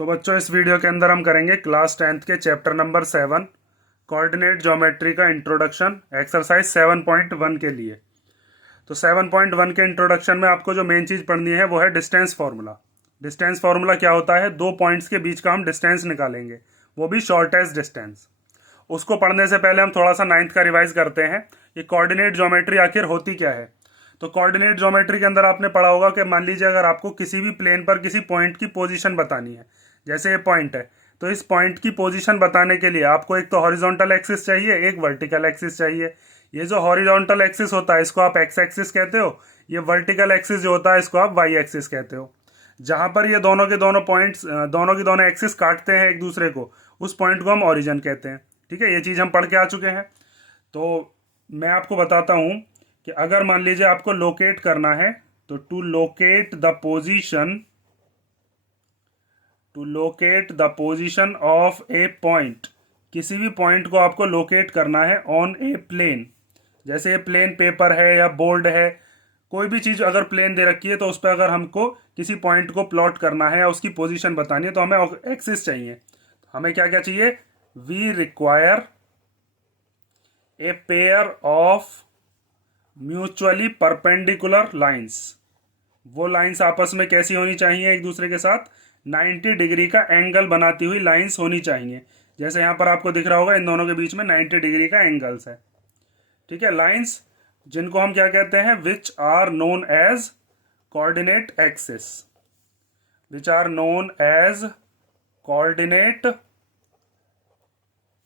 तो बच्चों, इस वीडियो के अंदर हम करेंगे क्लास 10th के चैप्टर नंबर 7 कोऑर्डिनेट ज्योमेट्री का इंट्रोडक्शन एक्सरसाइज 7.1 के लिए। तो 7.1 के इंट्रोडक्शन में आपको जो मेन चीज़ पढ़नी है वो है डिस्टेंस फार्मूला। डिस्टेंस फार्मूला क्या होता है? दो पॉइंट्स के बीच का हम डिस्टेंस निकालेंगे, वो भी शॉर्टेस्ट डिस्टेंस। उसको पढ़ने से पहले हम थोड़ा सा 9th का रिवाइज करते हैं कि कोऑर्डिनेट ज्योमेट्री आखिर होती क्या है। तो कोऑर्डिनेट ज्योमेट्री के अंदर आपने पढ़ा होगा कि मान लीजिए अगर आपको किसी भी प्लेन पर किसी पॉइंट की पोजीशन बतानी है, जैसे ये पॉइंट है, तो इस पॉइंट की पोजीशन बताने के लिए आपको एक तो हॉरिजॉन्टल एक्सिस चाहिए, एक वर्टिकल एक्सिस चाहिए। ये जो हॉरिजॉन्टल एक्सिस होता है इसको आप एक्स एक्सिस कहते हो, ये वर्टिकल एक्सिस जो होता है इसको आप वाई एक्सिस कहते हो। जहां पर ये दोनों के दोनों पॉइंट्स दोनों की दोनों एक्सिस काटते हैं एक दूसरे को, उस पॉइंट को हम ओरिजिन कहते हैं। ठीक है, ये चीज़ हम पढ़ के आ चुके हैं। तो मैं आपको बताता हूं कि अगर मान लीजिए आपको लोकेट करना है, तो to locate the position of a point, किसी भी पॉइंट को आपको लोकेट करना है ऑन ए प्लेन। जैसे ये प्लेन पेपर है या बोर्ड है, कोई भी चीज़ अगर प्लेन दे रखी है तो उस पर अगर हमको किसी पॉइंट को प्लॉट करना है या उसकी पोजीशन बतानी है तो हमें एक्सिस चाहिए। हमें क्या क्या चाहिए? We require a pair of mutually perpendicular lines. वो लाइंस आपस में कैसी होनी चाहिए? एक दूसरे के साथ 90 डिग्री का एंगल बनाती हुई लाइंस होनी चाहिए। जैसे यहाँ पर आपको दिख रहा होगा इन दोनों के बीच में 90 डिग्री का एंगल्स है। ठीक है, लाइंस जिनको हम क्या कहते हैं? Which are known as coordinate axis, which are known as coordinate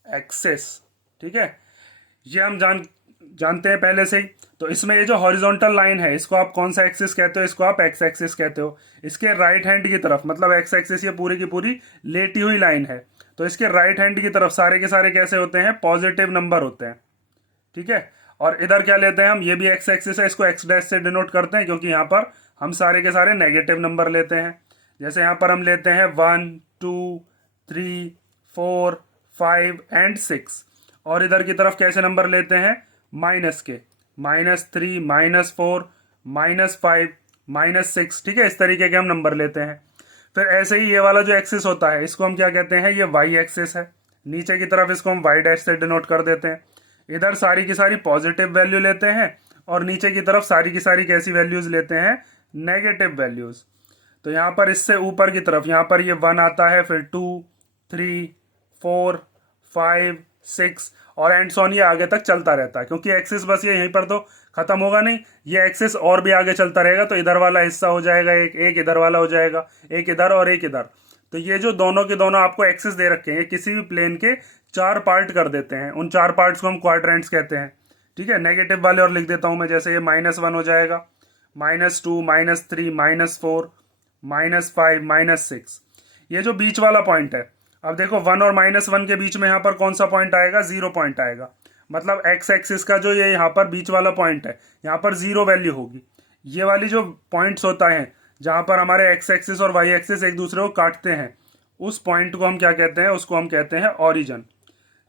axis. ठीक है, ये हम जानते हैं पहले से ही। तो इसमें ये जो हॉरिजॉन्टल लाइन है इसको आप कौन सा एक्सिस कहते हो? इसको आप एक्स एक्सिस कहते हो। इसके राइट हैंड की तरफ, मतलब एक्स एक्सिस ये पूरी की पूरी लेटी हुई लाइन है, तो इसके राइट हैंड की तरफ सारे के सारे कैसे होते हैं? पॉजिटिव नंबर होते हैं। ठीक है, और इधर क्या लेते हैं हम? ये भी एक्स एक्सिस है, इसको एक्स डैश से डिनोट करते हैं क्योंकि यहाँ पर हम सारे के सारे नेगेटिव नंबर लेते हैं। जैसे यहाँ पर हम लेते हैं 1 2 3 4 5 एंड 6, और इधर की तरफ कैसे नंबर लेते हैं? माइनस के, -3 -4 -5 -6। ठीक है, इस तरीके के हम नंबर लेते हैं। फिर ऐसे ही ये वाला जो एक्सिस होता है इसको हम क्या कहते हैं? ये वाई एक्सिस है। नीचे की तरफ इसको हम वाई डैश से डिनोट कर देते हैं। इधर सारी की सारी पॉजिटिव वैल्यू लेते हैं और नीचे की तरफ सारी की सारी कैसी वैल्यूज लेते हैं? Negative values. तो यहाँ पर इससे ऊपर की तरफ यहाँ पर ये 1 आता है, फिर 2 3 4 5 6 और एंड सॉन ये आगे तक चलता रहता है, क्योंकि एक्सिस बस ये यहीं पर तो खत्म होगा नहीं, ये एक्सिस और भी आगे चलता रहेगा। तो इधर वाला हिस्सा हो जाएगा एक इधर वाला हो जाएगा, एक इधर और एक इधर। तो ये जो दोनों के दोनों आपको एक्सिस दे रखे हैं, किसी भी प्लेन के 4 पार्ट कर देते हैं। उन 4 पार्ट्स को हम क्वाड्रेंट्स कहते हैं। ठीक है, नेगेटिव वाले और लिख देता हूं मैं, जैसे ये -1 हो जाएगा, -2 -3 -4 -5 -6। ये जो बीच वाला पॉइंट है, अब देखो 1 और -1 के बीच में यहाँ पर कौन सा पॉइंट आएगा? 0 पॉइंट आएगा। मतलब एक्स एक्सिस का जो ये यहाँ पर बीच वाला पॉइंट है, यहाँ पर 0 वैल्यू होगी। ये वाली जो पॉइंट्स होता है जहाँ पर हमारे एक्स एक्सिस और वाई एक्सिस एक दूसरे को काटते हैं, उस पॉइंट को हम क्या कहते हैं? उसको हम कहते हैं ओरिजिन।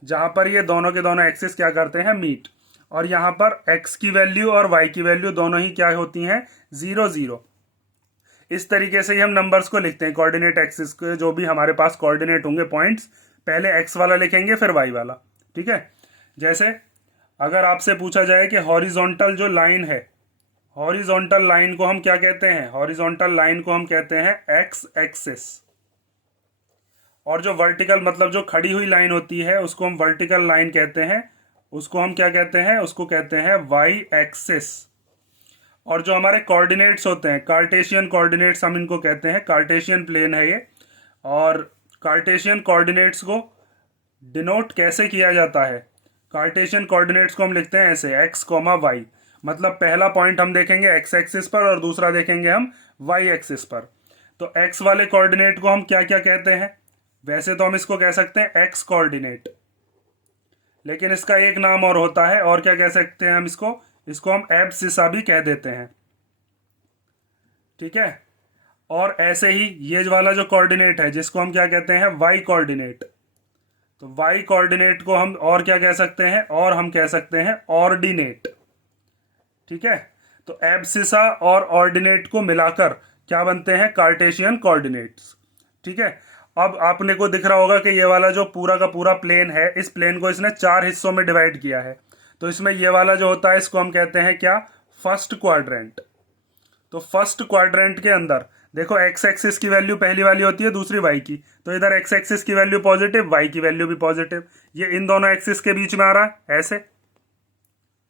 जहाँ पर ये दोनों के दोनों एक्सिस क्या करते हैं? मीट। और यहाँ पर एक्स की वैल्यू और वाई की वैल्यू दोनों ही क्या होती हैं? 0 0। इस तरीके से ही हम नंबर्स को लिखते हैं। कोऑर्डिनेट एक्सिस के जो भी हमारे पास कोऑर्डिनेट होंगे पॉइंट्स, पहले एक्स वाला लिखेंगे फिर वाई वाला। ठीक है, जैसे अगर आपसे पूछा जाए कि हॉरिजॉन्टल जो लाइन है, हॉरिजॉन्टल लाइन को हम क्या कहते हैं? हॉरिजॉन्टल लाइन को हम कहते हैं एक्स एक्सिस। और जो वर्टिकल मतलब जो खड़ी हुई लाइन होती है उसको हम वर्टिकल लाइन कहते हैं। उसको हम क्या कहते हैं? उसको कहते हैं वाई एक्सिस। और जो हमारे कोऑर्डिनेट्स होते हैं, कार्टेशियन कोऑर्डिनेट्स हम इनको कहते हैं। कार्टेशियन प्लेन है ये, और कार्टेशियन कोऑर्डिनेट्स को डिनोट कैसे किया जाता है? कार्टेशियन कोऑर्डिनेट्स को हम लिखते हैं ऐसे, एक्स कॉमा वाई। मतलब पहला पॉइंट हम देखेंगे एक्स एक्सिस पर और दूसरा देखेंगे हम वाई एक्सिस पर। तो एक्स वाले कोऑर्डिनेट को हम क्या क्या कहते हैं? वैसे तो हम इसको कह सकते हैं एक्स कोऑर्डिनेट, लेकिन इसका एक नाम और होता है। और क्या कह सकते हैं हम इसको हम एब्सिसा भी कह देते हैं। ठीक है, और ऐसे ही ये वाला जो कोऑर्डिनेट है जिसको हम क्या कहते हैं? Y coordinate. तो वाई कोऑर्डिनेट को हम और क्या कह सकते हैं? और हम कह सकते हैं ऑर्डिनेट। ठीक है, तो एब्सिसा और ऑर्डिनेट को मिलाकर क्या बनते हैं? Cartesian coordinates. ठीक है, अब आपने को दिख रहा होगा कि ये वाला जो पूरा का पूरा प्लेन है, इस प्लेन को इसने 4 हिस्सों में डिवाइड किया है। तो इसमें ये वाला जो होता है इसको हम कहते हैं क्या, फर्स्ट क्वाड्रेंट। तो फर्स्ट क्वाड्रेंट के अंदर देखो एक्स एक्सिस की वैल्यू पहली वाली होती है, दूसरी वाई की। तो इधर एक्स एक्सिस की वैल्यू पॉजिटिव, वाई की वैल्यू भी पॉजिटिव। ये इन दोनों एक्सिस के बीच में आ रहा है ऐसे,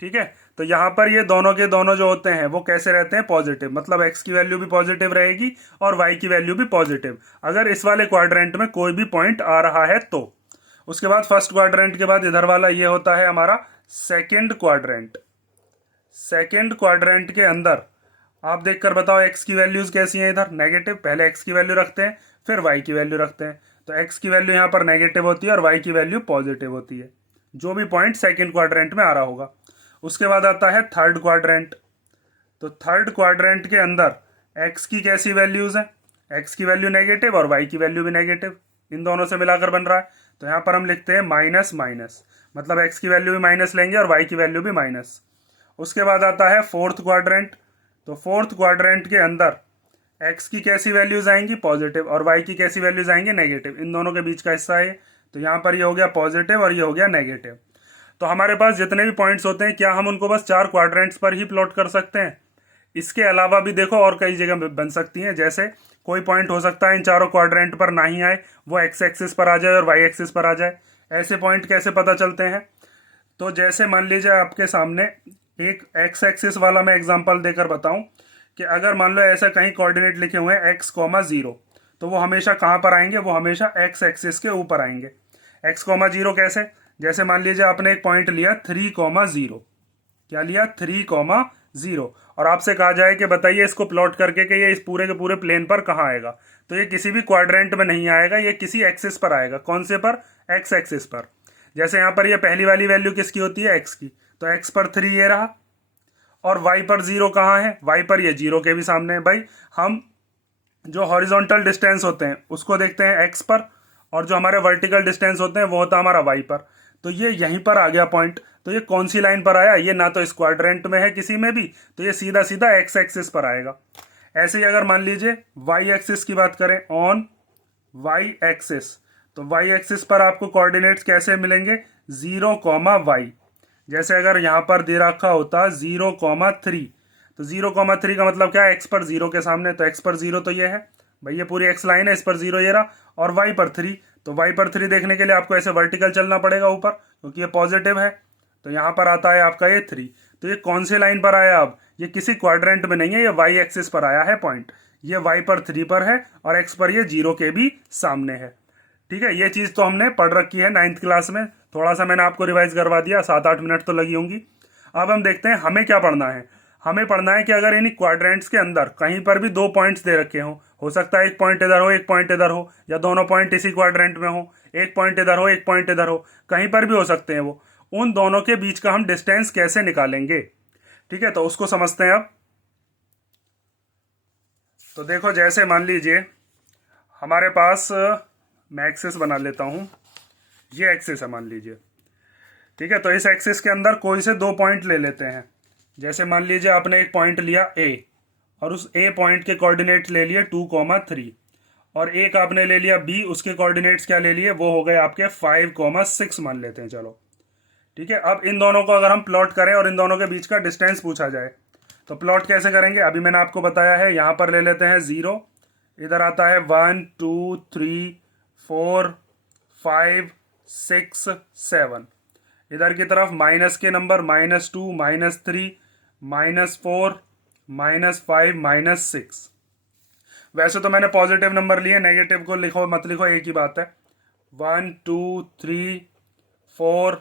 ठीक है। तो यहां पर ये दोनों के दोनों जो होते हैं वो कैसे रहते हैं, पॉजिटिव। मतलब एक्स की वैल्यू भी पॉजिटिव रहेगी और वाई की वैल्यू भी पॉजिटिव, अगर इस वाले क्वाड्रेंट में कोई भी पॉइंट आ रहा है तो। उसके बाद फर्स्ट क्वाड्रेंट के बाद इधर वाला ये होता है हमारा सेकेंड क्वाड्रेंट। सेकेंड क्वाड्रेंट के अंदर आप देखकर बताओ एक्स की वैल्यूज कैसी हैं। इधर नेगेटिव, पहले एक्स की वैल्यू रखते हैं फिर वाई की वैल्यू रखते हैं। तो एक्स की वैल्यू यहाँ पर नेगेटिव होती है और वाई की वैल्यू पॉजिटिव होती है, जो भी पॉइंट सेकेंड क्वाड्रेंट में आ रहा होगा। उसके बाद आता है थर्ड क्वाड्रेंट। तो थर्ड क्वाड्रेंट के अंदर एक्स की कैसी वैल्यूज हैं, एक्स की वैल्यू नेगेटिव और वाई की वैल्यू भी नेगेटिव, इन दोनों से मिलाकर बन रहा है। तो यहाँ पर हम लिखते हैं माइनस माइनस, मतलब एक्स की वैल्यू भी माइनस लेंगे और वाई की वैल्यू भी माइनस। उसके बाद आता है फोर्थ क्वाड्रेंट। तो फोर्थ क्वाड्रेंट के अंदर एक्स की कैसी वैल्यूज आएंगी, पॉजिटिव, और वाई की कैसी वैल्यूज आएंगी, नेगेटिव। इन दोनों के बीच का हिस्सा है। तो यहाँ पर ये हो गया पॉजिटिव और ये हो गया नेगेटिव। तो हमारे पास जितने भी पॉइंट्स होते हैं, क्या हम उनको बस 4 क्वाड्रेंट्स पर ही प्लॉट कर सकते हैं? इसके अलावा भी देखो और कई जगह बन सकती हैं। जैसे कोई पॉइंट हो सकता है इन चारों क्वाड्रेंट पर ना ही आए, वो एक्स एक्सिस पर आ जाए और वाई एक्सिस पर आ जाए। ऐसे पॉइंट कैसे पता चलते हैं? तो जैसे मान लीजिए आपके सामने एक एक्स एक्सिस वाला मैं एग्जांपल देकर बताऊं कि अगर मान लो ऐसा कहीं कोऑर्डिनेट लिखे हुए हैं x, 0, तो वो हमेशा कहाँ पर आएंगे, वो हमेशा एक्स एक्सिस के ऊपर आएंगे। x, 0 कैसे? जैसे मान लीजिए आपने एक पॉइंट लिया 3, 0, क्या लिया 3, 0, और आपसे कहा जाए कि बताइए इसको प्लॉट करके कि ये इस पूरे के पूरे प्लेन पर कहाँ आएगा। तो ये किसी भी क्वाड्रेंट में नहीं आएगा, ये किसी एक्सिस पर आएगा। कौन से पर? एक्स एक्सिस पर। जैसे यहाँ पर ये पहली वाली वैल्यू किसकी होती है, एक्स की। तो एक्स पर 3 ये रहा, और वाई पर 0 कहाँ है, वाई पर ये 0 के भी सामने है। भाई हम जो हॉरिजॉन्टल डिस्टेंस होते हैं उसको देखते हैं एक्स पर, और जो हमारे वर्टिकल डिस्टेंस होते हैं वो होता है हमारा वाई पर। तो ये यहीं पर आ गया पॉइंट। तो ये कौन सी लाइन पर आया, ये ना तो इस क्वाड्रेंट में है किसी में भी, तो ये सीधा सीधा एक्स एक्सिस पर आएगा। ऐसे ही अगर मान लीजिए वाई एक्सिस की बात करें, ऑन वाई एक्सिस, तो वाई एक्सिस पर आपको कोऑर्डिनेट्स कैसे मिलेंगे, 0, जैसे अगर यहां पर दे रखा होता 0, 3, तो 0, 3 का मतलब क्या है, एक्स पर 0 के सामने। तो एक्स पर 0 तो ये है भाई, ये पूरी एक्स लाइन है, इस पर 0 ये रहा, और वाई पर 3। तो वाई पर 3 देखने के लिए आपको ऐसे वर्टिकल चलना पड़ेगा ऊपर, क्योंकि ये पॉजिटिव है। तो यहाँ पर आता है आपका ये 3। तो ये कौन सी लाइन पर आया, अब ये किसी क्वाड्रेंट में नहीं है, ये वाई एक्सिस पर आया है पॉइंट। ये वाई पर 3 पर है और एक्स पर ये 0 के भी सामने है। ठीक है, ये चीज तो हमने पढ़ रखी है 9th क्लास में, थोड़ा सा मैंने आपको रिवाइज करवा दिया, 7-8 मिनट तो लगी होंगी। अब हम देखते हैं हमें क्या पढ़ना है। हमें पढ़ना है कि अगर इन क्वाड्रेंट्स के अंदर कहीं पर भी 2 पॉइंट्स दे रखे हो सकता है एक पॉइंट इधर हो एक पॉइंट इधर हो, या दोनों पॉइंट इसी क्वाड्रेंट में हो, एक पॉइंट इधर हो एक पॉइंट इधर हो, कहीं पर भी हो सकते हैं वो। उन दोनों के बीच का हम डिस्टेंस कैसे निकालेंगे, ठीक है, तो उसको समझते हैं अब। तो देखो, जैसे मान लीजिए हमारे पास, मैं एक्सिस बना लेता हूं, ये एक्सिस है मान लीजिए, ठीक है। तो इस एक्सिस के अंदर कोई से 2 पॉइंट ले लेते हैं। जैसे मान लीजिए आपने एक पॉइंट लिया ए, और उस ए पॉइंट के कोऑर्डिनेट ले लिए 2, 3, और एक आपने ले लिया बी, उसके कोऑर्डिनेट्स क्या ले लिए, वो हो गए आपके 5, 6 मान लेते हैं, चलो ठीक है। अब इन दोनों को अगर हम प्लॉट करें और इन दोनों के बीच का डिस्टेंस पूछा जाए, तो प्लॉट कैसे करेंगे, अभी मैंने आपको बताया है। यहां पर ले लेते हैं 0, इधर आता है 1, 2, 3, 4, 5, 6, 7, इधर की तरफ माइनस के नंबर, -2, -3, -4, -5, -6। वैसे तो मैंने पॉजिटिव नंबर लिए, नेगेटिव को लिखो मत लिखो, एक ही बात है। 1, 2, 3, 4,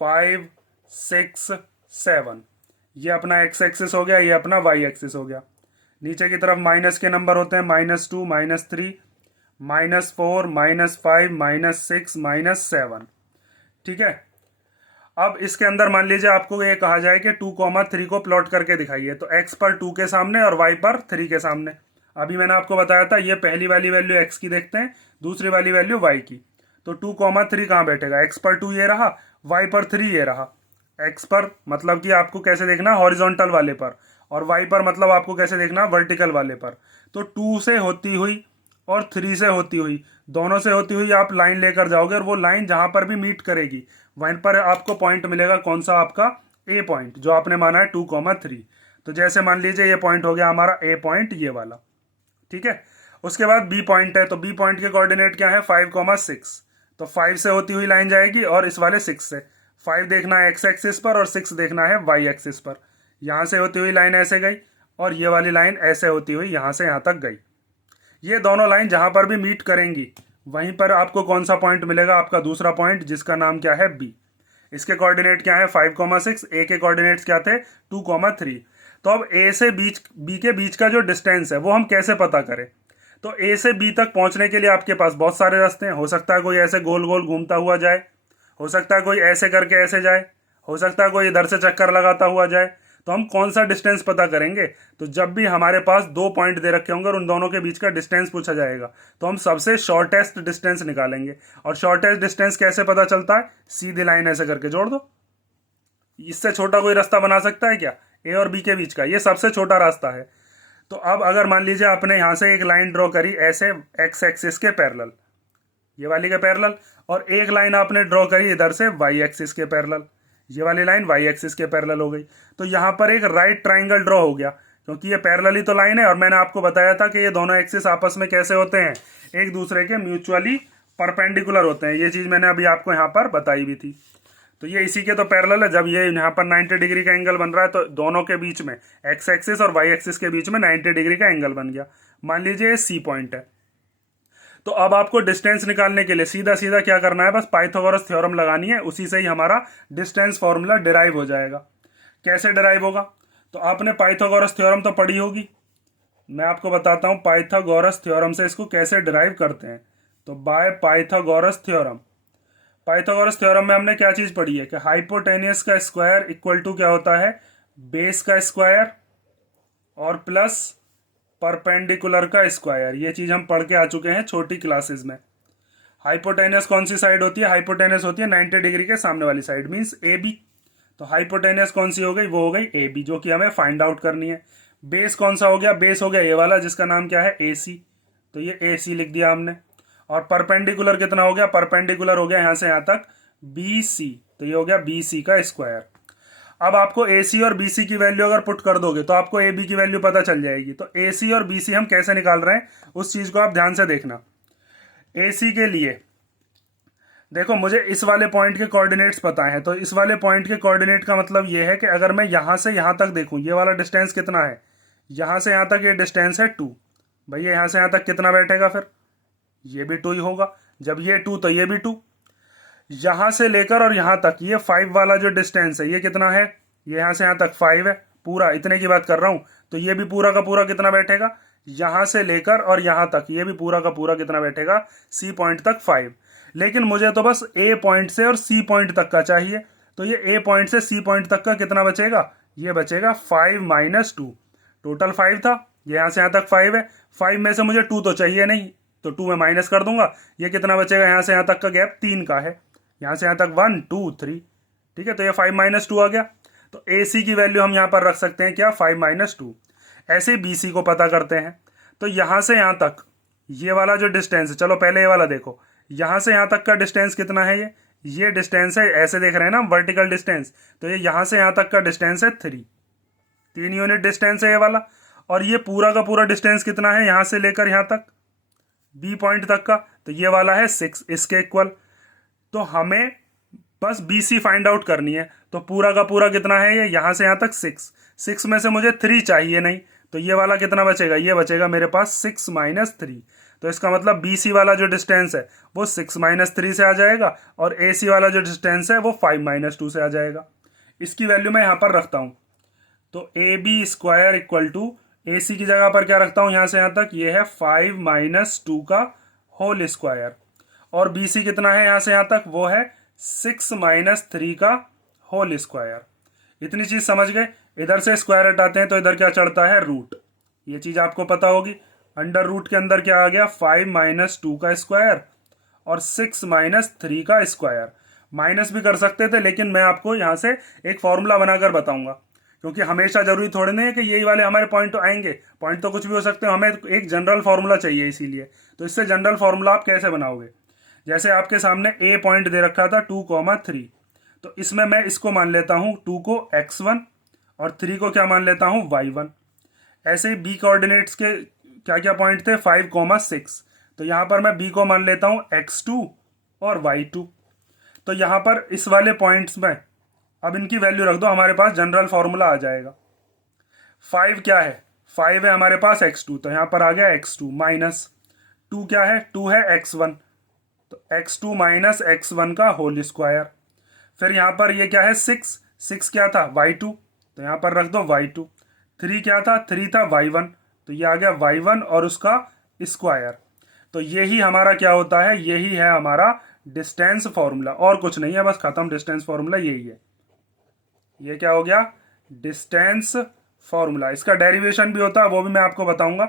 5, 6, 7, ये अपना एक्स एक्सिस हो गया, ये अपना वाई एक्सिस हो गया। नीचे की तरफ माइनस के नंबर होते हैं, -2, -3, -4, -5, -6, -7, ठीक है। अब इसके अंदर मान लीजिए आपको ये कहा जाए कि 2, 3 को प्लॉट करके दिखाइए, तो x पर 2 के सामने और y पर 3 के सामने। अभी मैंने आपको बताया था, ये पहली वाली वैल्यू x की देखते हैं, दूसरी वाली वैल्यू y की। तो 2, 3 कहाँ बैठेगा, x पर 2 ये रहा, y पर 3 ये रहा। x पर मतलब कि आपको कैसे देखना, हॉरिजॉन्टल वाले पर, और y पर मतलब आपको कैसे देखना, वर्टिकल वाले पर। तो 2 से होती हुई और 3 से होती हुई, दोनों से होती हुई आप लाइन लेकर जाओगे और वो लाइन जहां पर भी मीट करेगी वहीं पर आपको पॉइंट मिलेगा। कौन सा? आपका ए पॉइंट, जो आपने माना है 2,3। तो जैसे मान लीजिए ये पॉइंट हो गया हमारा ए पॉइंट, ये वाला, ठीक है। उसके बाद बी पॉइंट है, तो बी पॉइंट के कोऑर्डिनेट क्या है? 5,6। तो 5 से होती हुई लाइन जाएगी और इस वाले 6 से। 5 देखना है एक्स एक्सिस पर और 6 देखना है वाई एक्सिस पर। यहां से होती हुई लाइन ऐसे गई और ये वाली लाइन ऐसे होती हुई यहां से यहां तक गई। ये दोनों लाइन जहां पर भी मीट करेंगी वहीं पर आपको कौन सा पॉइंट मिलेगा? आपका दूसरा पॉइंट, जिसका नाम क्या है? बी। इसके कोऑर्डिनेट क्या है? 5,6। ए के कोऑर्डिनेट्स क्या थे? 2,3। तो अब ए से बी के बीच का जो डिस्टेंस है वो हम कैसे पता करें? तो ए से बी तक पहुंचने के लिए आपके पास बहुत सारे रास्ते हैं। हो सकता है कोई ऐसे गोल गोल घूमता हुआ जाए, हो सकता है कोई ऐसे करके ऐसे जाए, हो सकता है कोई इधर से चक्कर लगाता हुआ जाए। तो हम कौन सा डिस्टेंस पता करेंगे? तो जब भी हमारे पास 2 पॉइंट दे रखे होंगे और उन दोनों के बीच का डिस्टेंस पूछा जाएगा तो हम सबसे शॉर्टेस्ट डिस्टेंस निकालेंगे। और शॉर्टेस्ट डिस्टेंस कैसे पता चलता है? सीधी लाइन ऐसे करके जोड़ दो। इससे छोटा कोई रास्ता बना सकता है क्या? ए और बी के बीच का ये सबसे छोटा रास्ता है। तो अब अगर मान लीजिए आपने यहां से एक लाइन ड्रॉ करी ऐसे एक्स एक्सिस के पैरेलल, ये वाली के पैरेलल, और एक लाइन आपने ड्रॉ करी इधर से वाई एक्सिस के पैरेलल, ये वाली लाइन वाई एक्सिस के पैरेलल हो गई। तो यहां पर एक राइट ट्राइंगल ड्रॉ हो गया, क्योंकि ये पैरेलल ही तो लाइन है। और मैंने आपको बताया था कि ये दोनों एक्सिस आपस में कैसे होते हैं? एक दूसरे के म्यूचुअली परपेंडिकुलर होते हैं। ये चीज मैंने अभी आपको यहाँ पर बताई भी थी। तो ये इसी के तो पैरेलल है। जब ये यहाँ पर 90 डिग्री का एंगल बन रहा है तो दोनों के बीच में, एक्स एक्सिस और वाई एक्सिस के बीच में 90 डिग्री का एंगल बन गया। मान लीजिए ये सी पॉइंट है। तो अब आपको डिस्टेंस निकालने के लिए सीधा सीधा क्या करना है? बस पाइथागोरस थ्योरम लगानी है, उसी से ही हमारा डिस्टेंस फॉर्मूला डिराइव हो जाएगा। कैसे डिराइव होगा? तो आपने पाइथागोरस थ्योरम तो पढ़ी होगी, मैं आपको बताता हूं पाइथागोरस थ्योरम से इसको कैसे डिराइव करते हैं। तो by Pythagoras theorem, Pythagoras theorem में हमने क्या चीज पढ़ी है कि हाइपोटेनियस का स्क्वायर इक्वल टू क्या होता है? बेस का स्क्वायर और प्लस परपेंडिकुलर का स्क्वायर। ये चीज हम पढ़ के आ चुके हैं छोटी क्लासेस में। हाइपोटेनियस कौन सी साइड होती है? हाइपोटेनियस होती है 90 डिग्री के सामने वाली साइड, मींस ए बी। तो हाइपोटेनियस कौन सी हो गई? वो हो गई ए बी, जो कि हमें फाइंड आउट करनी है। बेस कौन सा हो गया? बेस हो गया ये वाला, जिसका नाम क्या है? ए सी। तो ये ए सी लिख दिया हमने। और परपेंडिकुलर कितना हो गया? परपेंडिकुलर हो गया यहां से यहां तक बी सी, तो ये हो गया बी सी का स्क्वायर। अब आपको ए सी और बी सी की वैल्यू अगर पुट कर दोगे तो आपको ए बी की वैल्यू पता चल जाएगी। तो ए सी और बी सी हम कैसे निकाल रहे हैं उस चीज को आप ध्यान से देखना। ए सी के लिए देखो, मुझे इस वाले पॉइंट के कोऑर्डिनेट्स पता है, तो इस वाले पॉइंट के कोऑर्डिनेट का मतलब ये है कि अगर मैं यहां से यहां तक देखूं, ये वाला डिस्टेंस कितना है? यहां से यहां तक ये डिस्टेंस है 2। भैया यहां से यहां तक कितना बैठेगा? फिर ये भी 2 ही होगा। जब ये 2 तो ये भी 2। यहां से लेकर और यहां तक ये 5 वाला जो डिस्टेंस है ये कितना है? ये यहां से यहां तक 5 है पूरा, इतने की बात कर रहा हूं। तो ये भी पूरा का पूरा कितना बैठेगा? यहां से लेकर और यहां तक ये भी पूरा का पूरा कितना बैठेगा? सी पॉइंट तक 5। लेकिन मुझे तो बस ए पॉइंट से और सी पॉइंट तक का चाहिए। तो ये ए पॉइंट से सी पॉइंट तक का कितना बचेगा? ये बचेगा 5 माइनस 2। टोटल 5 था, यहां से यहां तक 5 है। 5 में से मुझे 2 तो चाहिए नहीं, तो 2 में माइनस कर दूंगा। ये कितना बचेगा? यहां से यहां तक का गैप 3 का है, यहां से यहां तक 1 2 3, ठीक है। तो ये 5 माइनस 2 आ गया। तो ए सी की वैल्यू हम यहां पर रख सकते हैं क्या? 5 माइनस 2। ऐसे बी सी को पता करते हैं। तो यहां से यहां तक ये वाला जो डिस्टेंस है, चलो पहले ये वाला देखो, यहां से यहां तक का डिस्टेंस कितना है? ये डिस्टेंस है, ऐसे देख रहे हैं ना वर्टिकल डिस्टेंस। तो ये यहां से यहां तक का डिस्टेंस है 3 यूनिट डिस्टेंस है ये वाला। और ये पूरा का पूरा डिस्टेंस कितना है यहां से लेकर यहां तक बी पॉइंट तक का? तो ये वाला है 6, इसके इक्वल। तो हमें बस बी सी फाइंड आउट करनी है। तो पूरा का पूरा कितना है? ये यहां से यहां तक 6 में से मुझे 3 चाहिए नहीं, तो ये वाला कितना बचेगा? ये बचेगा मेरे पास 6 माइनस 3। तो इसका मतलब बी सी वाला जो डिस्टेंस है वो 6 माइनस 3 से आ जाएगा और ए सी वाला जो डिस्टेंस है वो 5 माइनस 2 से आ जाएगा। इसकी वैल्यू मैं यहां पर रखता हूं। तो A B square equal to A C की जगह पर क्या रखता हूं? यहां से यहां तक ये है 5 माइनस 2 का होल स्क्वायर। और बी सी कितना है यहां से यहां तक? वो है 6 माइनस 3 का होल स्क्वायर। इतनी चीज समझ गए? इधर से स्क्वायर हटाते हैं तो इधर क्या चढ़ता है? रूट। ये चीज आपको पता होगी। अंडर रूट के अंदर क्या आ गया? 5 माइनस 2 का स्क्वायर और 6 माइनस 3 का स्क्वायर। माइनस भी कर सकते थे, लेकिन मैं आपको यहां से एक फॉर्मूला बनाकर बताऊंगा क्योंकि हमेशा जरूरी थोड़े नहीं है कि यही वाले हमारे पॉइंट तो आएंगे, पॉइंट तो कुछ भी हो सकते हैं, हमें एक जनरल फॉर्मूला चाहिए इसीलिए। तो इससे जनरल फॉर्मूला आप कैसे बनाओगे, जैसे आपके सामने ए पॉइंट दे रखा था 2,3, तो इसमें मैं इसको मान लेता हूं 2 को x1 और 3 को क्या मान लेता हूं y1। ऐसे ही बी कोऑर्डिनेट्स के क्या क्या पॉइंट थे 5,6, तो यहां पर मैं बी को मान लेता हूं x2 और y2। तो यहां पर इस वाले पॉइंट्स में अब इनकी वैल्यू रख दो, हमारे पास जनरल फॉर्मूला आ जाएगा। 5 क्या है, 5 है हमारे पास x2, तो यहां पर आ गया x2 माइनस 2 क्या है, 2 है x1, तो x2 माइनस x1 का होल स्क्वायर। फिर यहां पर ये क्या है 6, 6 क्या था y2, तो यहां पर रख दो y2। 3 क्या था, 3 था y1, तो ये आ गया y1 और उसका स्क्वायर। तो यही हमारा क्या होता है, यही है हमारा डिस्टेंस फॉर्मूला, और कुछ नहीं है, बस खत्म, डिस्टेंस फॉर्मूला यही है। ये क्या हो गया, डिस्टेंस फॉर्मूला। इसका डेरिवेशन भी होता है, वो भी मैं आपको बताऊंगा।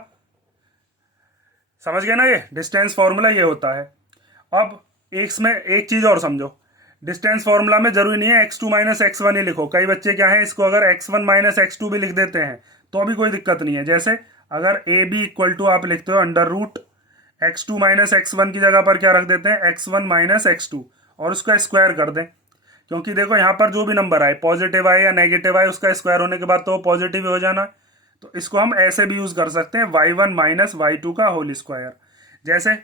समझ गए ना, ये डिस्टेंस फॉर्मूला ये होता है। अब इसमें एक चीज और समझो, डिस्टेंस फॉर्मूला में जरूरी नहीं है x2 माइनस x1 ही लिखो। कई बच्चे क्या है, इसको अगर x1 माइनस x2 भी लिख देते हैं तो भी कोई दिक्कत नहीं है। जैसे अगर ए बी इक्वल टू आप लिखते हो under root x2 minus x1 की जगह पर क्या रख देते हैं, x1 माइनस x2, और उसका स्क्वायर कर दें। क्योंकि देखो यहाँ पर जो भी नंबर आए, पॉजिटिव आए या नेगेटिव आए, उसका स्क्वायर होने के बाद तो पॉजिटिव हो जाना है। तो इसको हम ऐसे भी यूज कर सकते हैं, y1 माइनस y2 का होल स्क्वायर। जैसे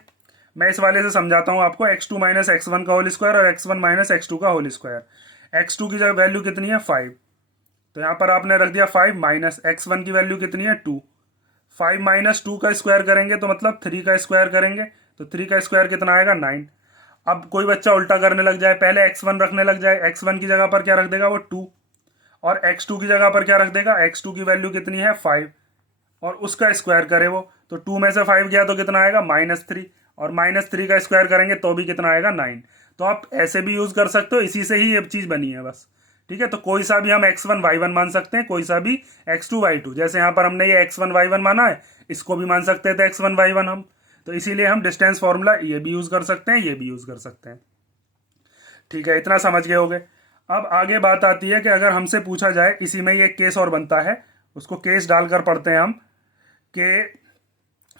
मैं इस वाले से समझाता हूं आपको, x2 माइनस x1 का होल स्क्वायर और x1 माइनस x2 का होल स्क्वायर। x2 की जगह वैल्यू कितनी है 5, तो यहां पर आपने रख दिया 5 माइनस x1 की वैल्यू कितनी है 2। 5 माइनस 2 का स्क्वायर करेंगे तो मतलब 3 का स्क्वायर करेंगे, तो 3 का स्क्वायर कितना आएगा 9। अब कोई बच्चा उल्टा करने लग जाए, पहले x1 रखने लग जाए, x1 की जगह पर क्या रख देगा वो 2, और x2 की जगह पर क्या रख देगा, x2 की वैल्यू कितनी है 5, और उसका स्क्वायर करे वो, तो 2 में से 5 गया तो कितना आएगा -3, और -3 का स्क्वायर करेंगे तो भी कितना आएगा 9। तो आप ऐसे भी यूज कर सकते हो, इसी से ही ये चीज बनी है बस। ठीक है, तो कोई सा भी हम x1 y1 मान सकते हैं, कोई सा भी x2 y2। जैसे यहां पर हमने ये x1 y1 माना है, इसको भी मान सकते थे x1 y1 हम, तो इसीलिए हम डिस्टेंस फॉर्मूला ये भी यूज कर सकते हैं, ये भी यूज कर सकते हैं। ठीक है, इतना समझ गए होगे। अब आगे बात आती है कि अगर हमसे पूछा जाए, इसी में ये केस और बनता है, उसको केस डालकर पढ़ते हैं हम, कि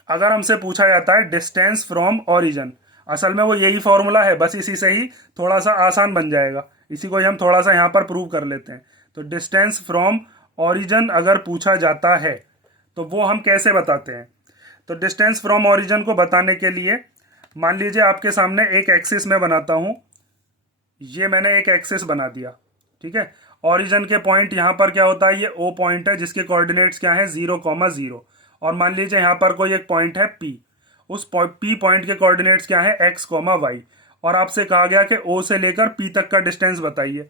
अगर हमसे पूछा जाता है डिस्टेंस फ्रॉम ओरिजिन, असल में वो यही फॉर्मूला है, बस इसी से ही थोड़ा सा आसान बन जाएगा, इसी को ही हम थोड़ा सा यहाँ पर प्रूव कर लेते हैं। तो डिस्टेंस फ्रॉम ओरिजिन अगर पूछा जाता है तो वो हम कैसे बताते हैं। तो डिस्टेंस फ्रॉम ओरिजिन को बताने के लिए मान लीजिए आपके सामने एक एक्सिस में बनाता हूं, ये मैंने एक एक्सिस बना दिया। ठीक है, ओरिजिन के पॉइंट यहाँ पर क्या होता है, ये ओ पॉइंट है जिसके कोऑर्डिनेट्स क्या है 0,0, और मान लीजिए यहाँ पर कोई एक पॉइंट है P, उस P पॉइंट के कोऑर्डिनेट्स क्या है x, y, और आपसे कहा गया कि O से लेकर P तक का डिस्टेंस बताइए।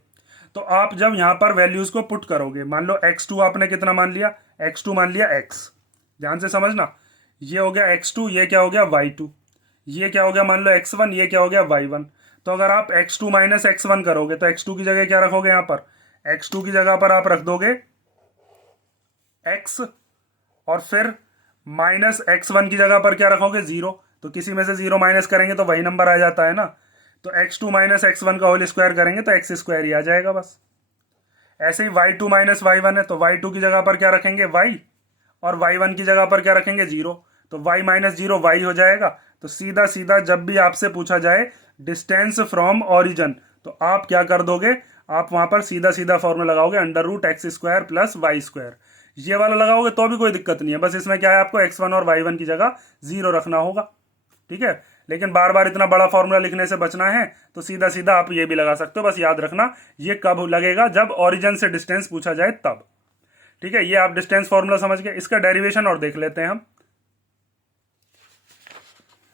तो आप जब यहाँ पर वैल्यूज को पुट करोगे, मान लो x2 आपने कितना मान लिया, x2 मान लिया x, ध्यान से समझना, ये हो गया x2, ये क्या हो गया y2, ये क्या हो गया मान लो x1, ये क्या हो गया y1। तो अगर आप x2 माइनस x1 करोगे तो x2 की जगह क्या रखोगे, यहाँ पर x2 की जगह पर आप रख दोगे x, और फिर माइनस x1 की जगह पर क्या रखोगे 0, तो किसी में से 0 माइनस करेंगे तो वही नंबर आ जाता है ना। तो x2 माइनस x1 का होल स्क्वायर करेंगे तो x स्क्वायर ही आ जाएगा बस। ऐसे ही y2 माइनस y1 है, तो y2 की जगह पर क्या रखेंगे y, और y1 की जगह पर क्या रखेंगे 0, तो y माइनस 0 y हो जाएगा। तो सीधा सीधा जब भी आपसे पूछा जाए डिस्टेंस फ्रॉम ओरिजिन, तो आप क्या कर दोगे, आप वहां पर सीधा सीधा फॉर्मूला लगाओगे under root X square plus Y square. ये वाला लगाओगे तो भी कोई दिक्कत नहीं है, बस इसमें क्या है आपको x1 और y1 की जगह 0 रखना होगा। ठीक है, लेकिन बार बार इतना बड़ा फॉर्मूला लिखने से बचना है तो सीधा सीधा आप ये भी लगा सकते हो, बस याद रखना ये कब लगेगा, जब ओरिजिन से डिस्टेंस पूछा जाए तब। ठीक है, ये आप डिस्टेंस फॉर्मूला समझ गए। इसका डेरिवेशन और देख लेते हैं हम।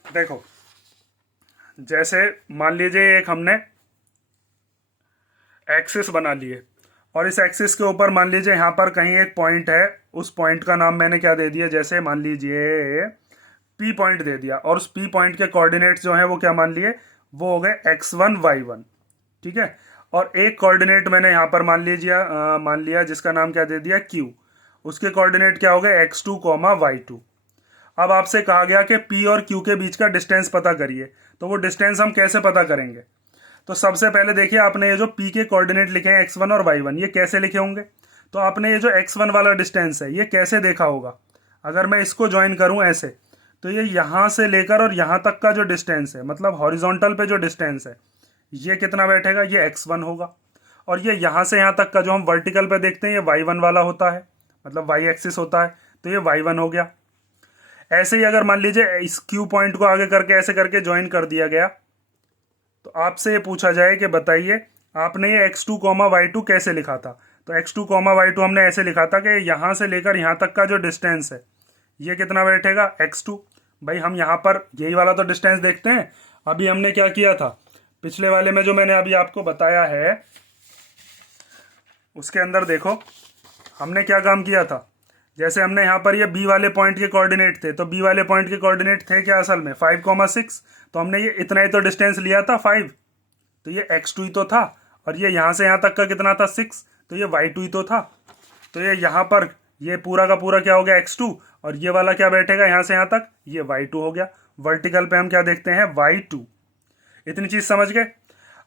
देखो, जैसे मान लीजिए एक हमने एक्सिस बना लिए, और इस एक्सिस के ऊपर मान लीजिए यहाँ पर कहीं एक पॉइंट है, उस पॉइंट का नाम मैंने क्या दे दिया, जैसे मान लीजिए P पॉइंट दे दिया, और उस P पॉइंट के कोऑर्डिनेट्स जो हैं वो क्या मान लिए, वो हो गए x1 y1। ठीक है, और एक कोऑर्डिनेट मैंने यहाँ पर मान लिया जिसका नाम क्या दे दिया Q, उसके कोऑर्डिनेट क्या हो गए x2, y2। अब आपसे कहा गया कि P और Q के बीच का डिस्टेंस पता करिए, तो वो डिस्टेंस हम कैसे पता करेंगे। तो सबसे पहले देखिए, आपने ये जो P के कोऑर्डिनेट लिखे हैं x1 और y1, ये कैसे लिखे होंगे। तो आपने ये जो x1 वाला डिस्टेंस है ये कैसे देखा होगा, अगर मैं इसको ज्वाइन करूं ऐसे, तो ये यहाँ से लेकर और यहाँ तक का जो डिस्टेंस है, मतलब हॉरिजॉन्टल पे जो डिस्टेंस है, ये कितना बैठेगा, ये x1 होगा। और ये यहाँ से यहाँ तक का जो हम वर्टिकल पे देखते हैं ये y1 वाला होता है, मतलब y एक्सिस होता है, तो ये y1 हो गया। ऐसे ही अगर मान लीजिए इस Q पॉइंट को आगे करके ऐसे करके ज्वाइन कर दिया गया, तो आपसे ये पूछा जाए कि बताइए आपने ये x2 y2 कैसे लिखा था। तो x2 y2 हमने ऐसे लिखा था कि यहाँ से लेकर यहाँ तक का जो डिस्टेंस है ये कितना बैठेगा, x2। भाई हम यहाँ पर यही वाला तो डिस्टेंस देखते हैं। अभी हमने क्या किया था, पिछले वाले में जो मैंने अभी आपको बताया है उसके अंदर देखो हमने क्या काम किया था। जैसे हमने यहाँ पर ये b वाले पॉइंट के कोऑर्डिनेट थे, तो b वाले पॉइंट के कोऑर्डिनेट थे क्या असल में 5,6, तो हमने ये इतना ही तो डिस्टेंस लिया था 5, तो ये x2 ही तो था। और ये यहाँ से यहाँ तक का कितना था 6, तो ये y2 ही तो था। तो ये यहाँ पर ये पूरा का पूरा क्या हो गया x2, और ये वाला क्या बैठेगा यहाँ से यहाँ तक, ये y2 हो गया। वर्टिकल पे हम क्या देखते हैं y2। इतनी चीज समझ गए।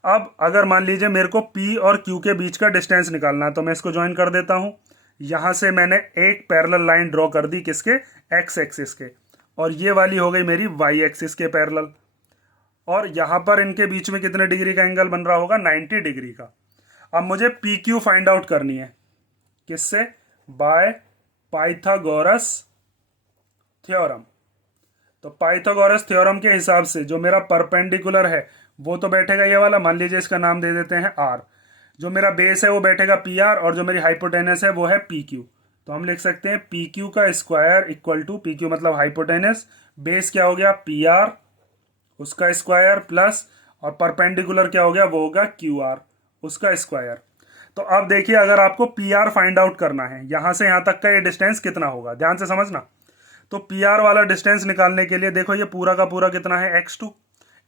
अब अगर मान लीजिए मेरे को p और q के बीच का डिस्टेंस निकालना है, तो मैं इसको ज्वाइन कर देता हूं। यहां से मैंने एक पैरेलल लाइन ड्रॉ कर दी किसके, x एक्सिस के, और ये वाली हो गई मेरी y एक्सिस के पैरेलल। और यहां पर इनके बीच में कितने डिग्री का एंगल बन रहा होगा, 90 डिग्री का। अब मुझे पी क्यू फाइंड आउट करनी है, किससे, बाय पाइथागोरस थ्योरम। तो पाइथागोरस थ्योरम के हिसाब से जो मेरा परपेंडिकुलर है वो तो बैठेगा ये वाला, मान लीजिए इसका नाम दे देते हैं r। जो मेरा बेस है वो बैठेगा पी आर, और जो मेरी हाइपोटेनस है वो है पी क्यू। तो हम लिख सकते हैं पी क्यू का square equal to, P Q मतलब हाइपोटेनस, बेस क्या हो गया पी आर उसका स्क्वायर प्लस, और परपेंडिकुलर क्या हो गया वो होगा क्यू आर उसका स्क्वायर। तो अब देखिए अगर आपको पी आर फाइंड आउट करना है, यहां से यहां तक का ये डिस्टेंस कितना होगा, ध्यान से समझना। तो पी आर वाला डिस्टेंस निकालने के लिए देखो ये पूरा का पूरा कितना है x2,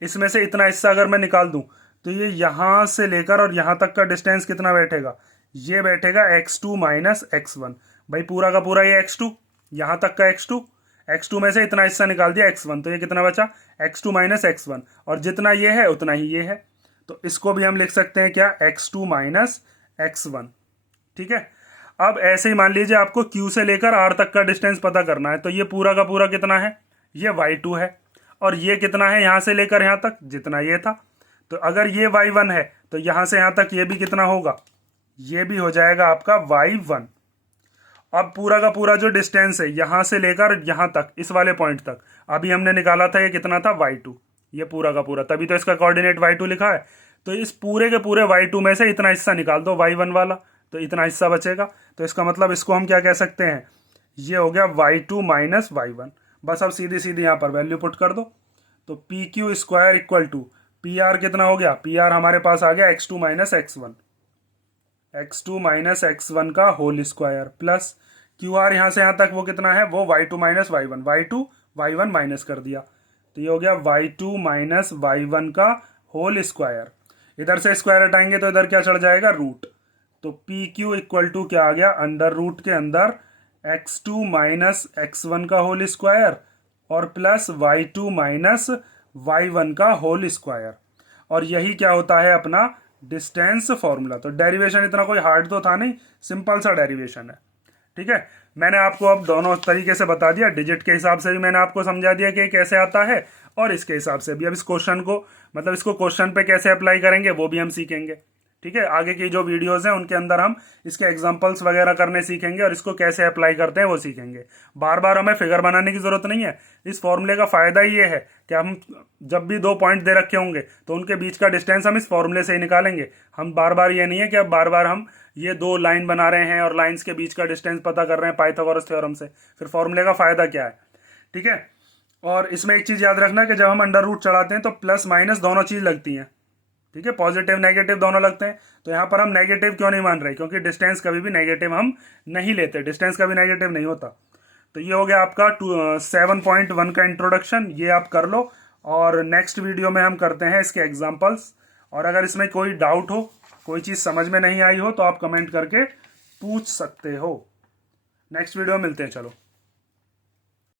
इसमें से इतना हिस्सा अगर मैं निकाल दूं तो ये यहां से लेकर और यहां तक का डिस्टेंस कितना बैठेगा, ये बैठेगा x2 माइनस x1। भाई पूरा का पूरा ये x2, यहां तक का x2, x2 में से इतना हिस्सा निकाल दिया x1, तो ये कितना बचा x2 माइनस x1, और जितना ये है उतना ही ये है। तो इसको भी हम लिख सकते हैं क्या, x2 माइनस x1। ठीक है। अब ऐसे ही मान लीजिए आपको Q से लेकर R तक का डिस्टेंस पता करना है, तो ये पूरा का पूरा कितना है, ये y2 है, और ये कितना है यहां से लेकर यहां तक, जितना ये था। तो अगर ये y1 है तो यहां से यहां तक ये भी कितना होगा, ये भी हो जाएगा आपका y1। अब पूरा का पूरा जो डिस्टेंस है यहां से लेकर यहां तक इस वाले पॉइंट तक अभी हमने निकाला था, ये कितना था y2, ये पूरा का पूरा, तभी तो इसका कोऑर्डिनेट y2 लिखा है। तो इस पूरे के पूरे y2 में से इतना हिस्सा निकाल दो y1 वाला, तो इतना हिस्सा बचेगा। तो इसका मतलब इसको हम क्या कह सकते हैं, ये हो गया y2 माइनस y1। बस अब सीधी सीधी यहाँ पर वैल्यू पुट कर दो। तो P Q square equal to P R कितना हो गया, पी आर हमारे पास आ गया x2 minus x1, x2 minus x1 का whole square plus Q R यहाँ से यहाँ तक वो कितना है, वो y2 minus y1, y2 y1 minus कर दिया, तो ये हो गया y2 माइनस y1 का होल स्क्वायर। इधर से स्क्वायर हटाएंगे तो इधर क्या चढ़ जाएगा, रूट। तो पी क्यू इक्वल टू क्या आ गया, अंडर रूट के अंदर x2 माइनस x1 का होल स्क्वायर और प्लस y2 माइनस y1 का होल स्क्वायर। और यही क्या होता है अपना डिस्टेंस फॉर्मूला। तो डेरिवेशन इतना कोई हार्ड तो था नहीं, सिंपल सा डेरिवेशन है। ठीक है, मैंने आपको अब दोनों तरीके से बता दिया, डिजिट के हिसाब से भी मैंने आपको समझा दिया कि कैसे आता है, और इसके हिसाब से भी। अब इस क्वेश्चन को मतलब इसको क्वेश्चन पे कैसे अप्लाई करेंगे वो भी हम सीखेंगे। ठीक है, आगे की जो वीडियोस हैं उनके अंदर हम इसके एग्जांपल्स वगैरह करने सीखेंगे और इसको कैसे अप्लाई करते हैं वो सीखेंगे। बार बार हमें फिगर बनाने की जरूरत नहीं है। इस फॉर्मूले का फायदा ये है कि हम जब भी दो पॉइंट दे रखे होंगे तो उनके बीच का डिस्टेंस हम इस फॉर्मूले से ही निकालेंगे। हम बार बार ये नहीं है कि अब बार बार हम ये दो लाइन बना रहे हैं और लाइन्स के बीच का डिस्टेंस पता कर रहे हैं पाइथागोरस थ्योरम से। फिर फॉर्मूले का फायदा क्या है। ठीक है, और इसमें एक चीज याद रखना कि जब हम अंडर रूट चढ़ाते हैं तो प्लस माइनस दोनों चीज लगती हैं। ठीक है, पॉजिटिव नेगेटिव दोनों लगते हैं। तो यहाँ पर हम नेगेटिव क्यों नहीं मान रहे, क्योंकि डिस्टेंस कभी भी नेगेटिव हम नहीं लेते, डिस्टेंस कभी नेगेटिव नहीं होता। तो ये हो गया आपका 7.1 का इंट्रोडक्शन, ये आप कर लो। और नेक्स्ट वीडियो में हम करते हैं इसके एग्जाम्पल्स। और अगर इसमें कोई डाउट हो, कोई चीज़ समझ में नहीं आई हो तो आप कमेंट करके पूछ सकते हो। नेक्स्ट वीडियो में मिलते हैं, चलो।